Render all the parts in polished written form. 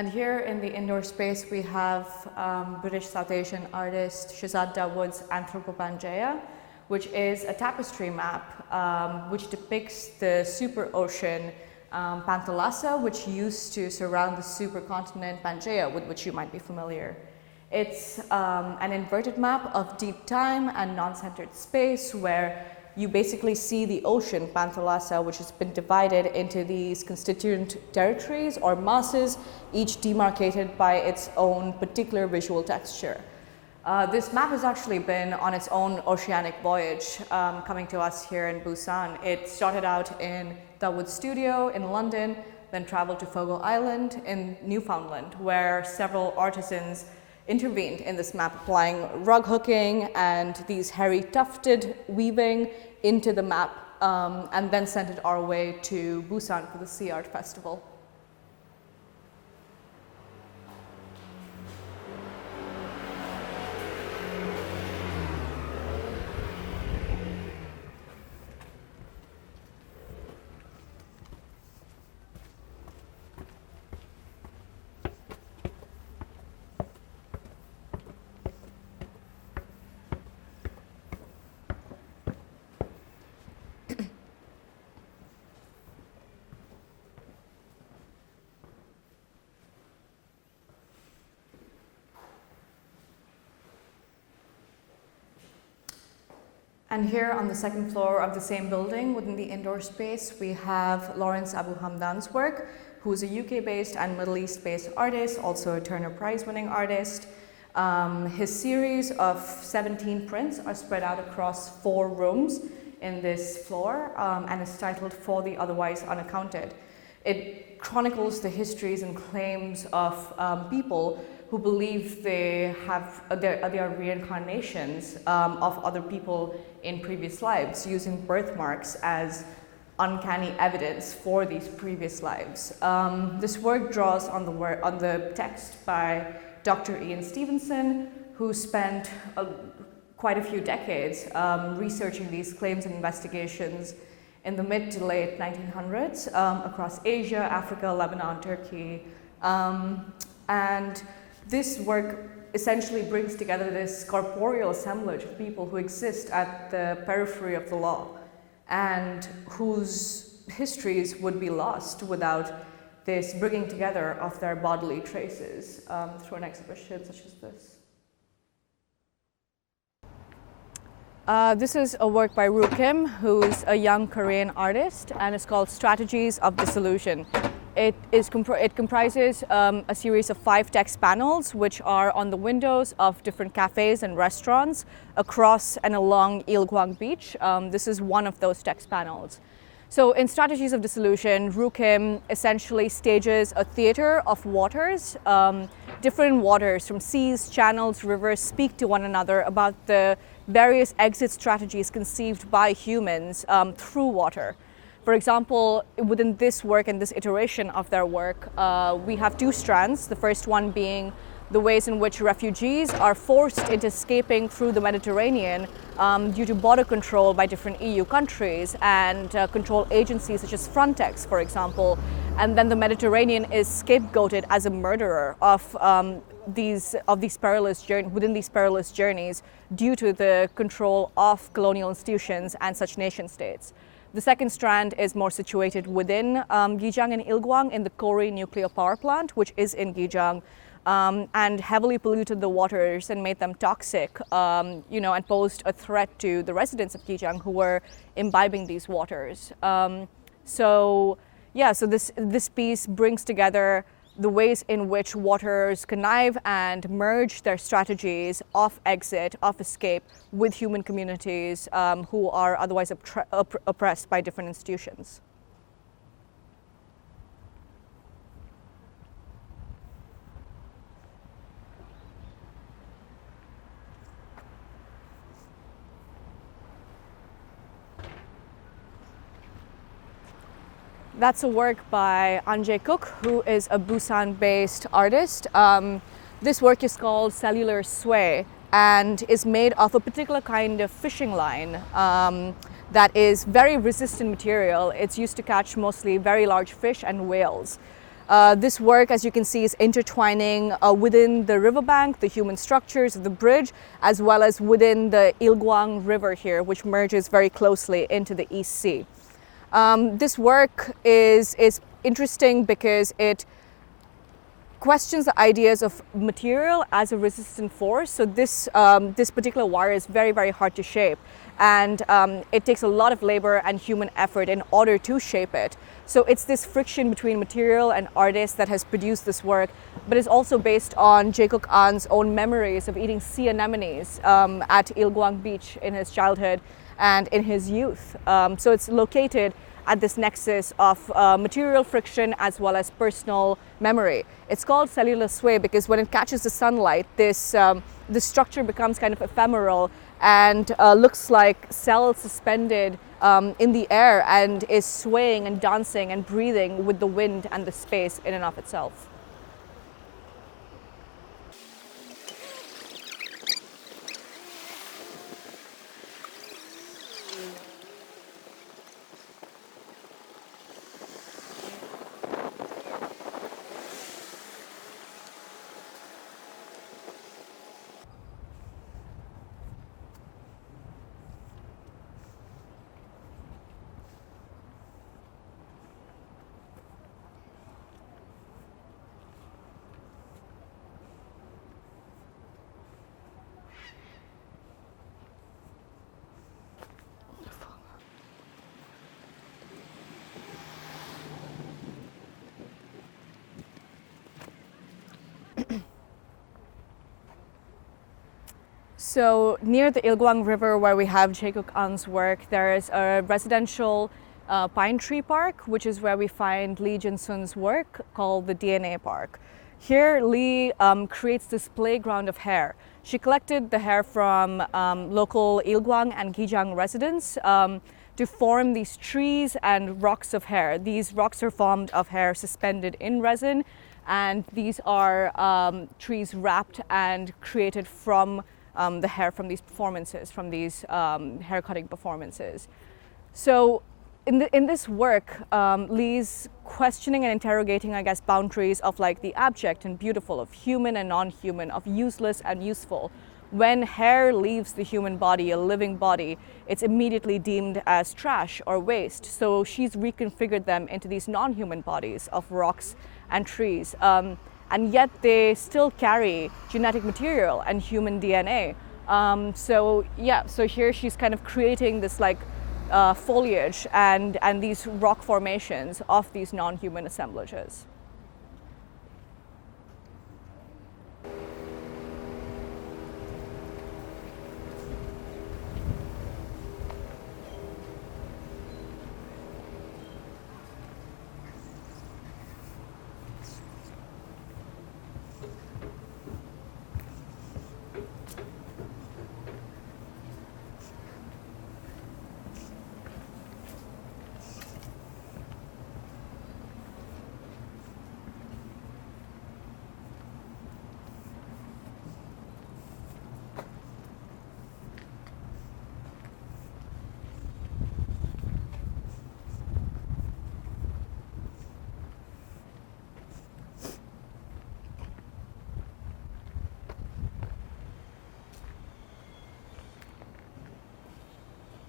And here in the indoor space, we have British South Asian artist Shahzad Dawood's Anthropopangaea, which is a tapestry map which depicts the super ocean Panthalassa, which used to surround the supercontinent Pangaea, with which you might be familiar. It's an inverted map of deep time and non-centered space, where you basically see the ocean Panthalassa, which has been divided into these constituent territories or masses, each demarcated by its own particular visual texture. This map has actually been on its own oceanic voyage, coming to us here in Busan. It started out in Dawood's studio in London, then traveled to Fogo Island in Newfoundland, where several artisans intervened in this map, applying rug hooking and these hairy tufted weaving into the map, and then sent it our way to Busan for the Sea Art Festival. And here on the second floor of the same building, within the indoor space, we have Lawrence Abu Hamdan's work, who is a UK-based and Middle East-based artist, also a Turner Prize-winning artist. His series of 17 prints are spread out across 4 rooms in this floor, and is titled For the Otherwise Unaccounted. It chronicles the histories and claims of people who believe they are reincarnations of other people in previous lives, using birthmarks as uncanny evidence for these previous lives. This work draws on the text by Dr. Ian Stevenson, who spent quite a few decades researching these claims and investigations in the mid to late 1900s across Asia, Africa, Lebanon, Turkey. And this work essentially brings together this corporeal assemblage of people who exist at the periphery of the law and whose histories would be lost without this bringing together of their bodily traces through an exhibition such as this. This is a work by Roo Kim, who's a young Korean artist, and it's called Strategies of Disillusion. It comprises a series of 5 text panels, which are on the windows of different cafes and restaurants across and along Ilgwang Beach. This is one of those text panels. So in Strategies of Disillusion, Roo Kim essentially stages a theater of waters. Different waters from seas, channels, rivers speak to one another about the various exit strategies conceived by humans through water. For example, within this work and this iteration of their work, we have 2 strands, the first one being the ways in which refugees are forced into escaping through the Mediterranean due to border control by different EU countries and control agencies such as Frontex, for example. And then the Mediterranean is scapegoated as a murderer of these perilous journeys due to the control of colonial institutions and such nation states. The second strand is more situated within Gijang and Ilgwang in the Kori nuclear power plant, which is in Gijang, and heavily polluted the waters and made them toxic, and posed a threat to the residents of Gijang who were imbibing these waters. So this piece brings together the ways in which waters connive and merge their strategies of exit, of escape, with human communities who are otherwise oppressed by different institutions. That's a work by Anjae Cook, who is a Busan-based artist. This work is called Cellular Sway and is made of a particular kind of fishing line that is very resistant material. It's used to catch mostly very large fish and whales. This work, as you can see, is intertwining within the riverbank, the human structures of the bridge, as well as within the Ilguang River here, which merges very closely into the East Sea. This work is interesting because it questions the ideas of material as a resistant force. So this particular wire is very, very hard to shape, and it takes a lot of labor and human effort in order to shape it. So it's this friction between material and artist that has produced this work, but it's also based on Jacob An's own memories of eating sea anemones at Ilguang Beach in his childhood and in his youth. So it's located at this nexus of material friction as well as personal memory. It's called cellular sway because when it catches the sunlight, this structure becomes kind of ephemeral and looks like cells suspended in the air and is swaying and dancing and breathing with the wind and the space in and of itself. So near the Ilguang River, where we have Jacob An's work, there is a residential pine tree park, which is where we find Lee Jin-sun's work called the DNA Park. Here, Lee creates this playground of hair. She collected the hair from local Ilguang and Gijang residents to form these trees and rocks of hair. These rocks are formed of hair suspended in resin, and these are trees wrapped and created from the hair from these performances, from these hair cutting performances. So in this work, Lee's questioning and interrogating, I guess, boundaries of like the abject and beautiful, of human and non-human, of useless and useful. When hair leaves the human body, a living body, it's immediately deemed as trash or waste. So she's reconfigured them into these non-human bodies of rocks and trees. And yet they still carry genetic material and human DNA. So here she's kind of creating this like foliage and these rock formations of these non-human assemblages.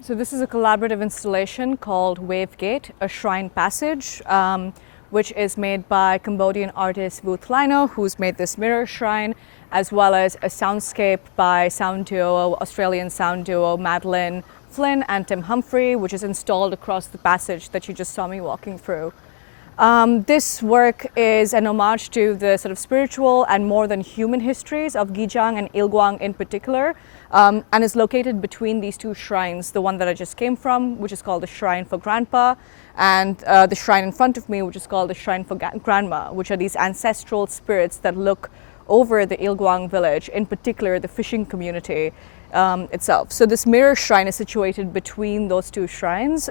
So this is a collaborative installation called Wave Gate, a shrine passage, which is made by Cambodian artist Vu Thlino, who's made this mirror shrine, as well as a soundscape by Australian sound duo Madeline Flynn and Tim Humphrey, which is installed across the passage that you just saw me walking through. This work is an homage to the sort of spiritual and more than human histories of Gijang and Ilguang in particular, and is located between these two shrines, the one that I just came from, which is called the Shrine for Grandpa, and the shrine in front of me, which is called the Shrine for Grandma, which are these ancestral spirits that look over the Ilguang village, in particular the fishing community itself. So this mirror shrine is situated between those two shrines,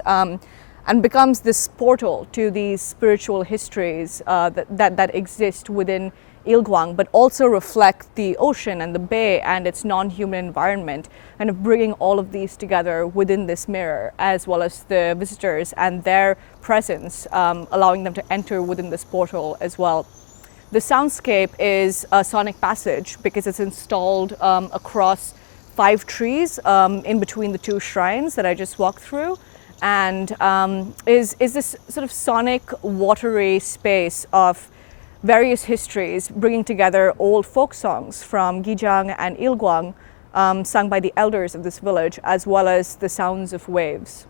and becomes this portal to these spiritual histories that exist within Ilguang, but also reflect the ocean and the bay and its non-human environment, kind of bringing all of these together within this mirror, as well as the visitors and their presence, allowing them to enter within this portal as well. The soundscape is a sonic passage because it's installed across 5 trees in between the 2 shrines that I just walked through, and is this sort of sonic, watery space of various histories, bringing together old folk songs from Gijang and Ilguang, sung by the elders of this village, as well as the sounds of waves.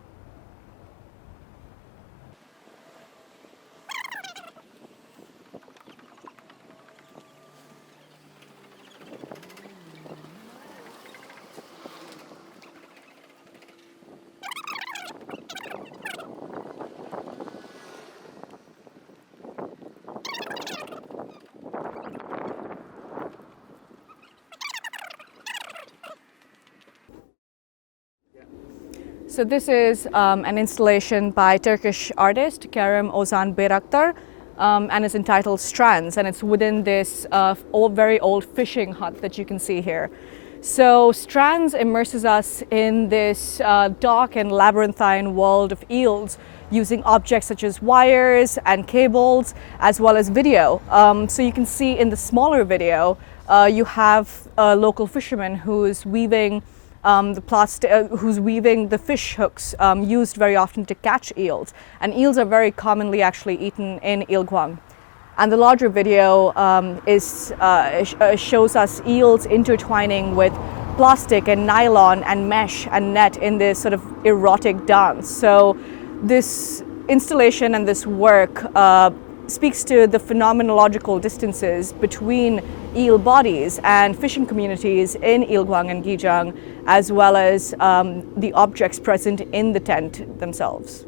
So this is an installation by Turkish artist Kerem Ozan Bayraktar, and it's entitled Strands, and it's within this very old fishing hut that you can see here. So Strands immerses us in this dark and labyrinthine world of eels, using objects such as wires and cables, as well as video. So you can see in the smaller video, you have a local fisherman who's weaving the fish hooks used very often to catch eels. And eels are very commonly actually eaten in Ilguang. And the larger video shows us eels intertwining with plastic and nylon and mesh and net in this sort of erotic dance. So this installation and this work speaks to the phenomenological distances between eel bodies and fishing communities in Ilguang and Gijang, as well as the objects present in the tent themselves.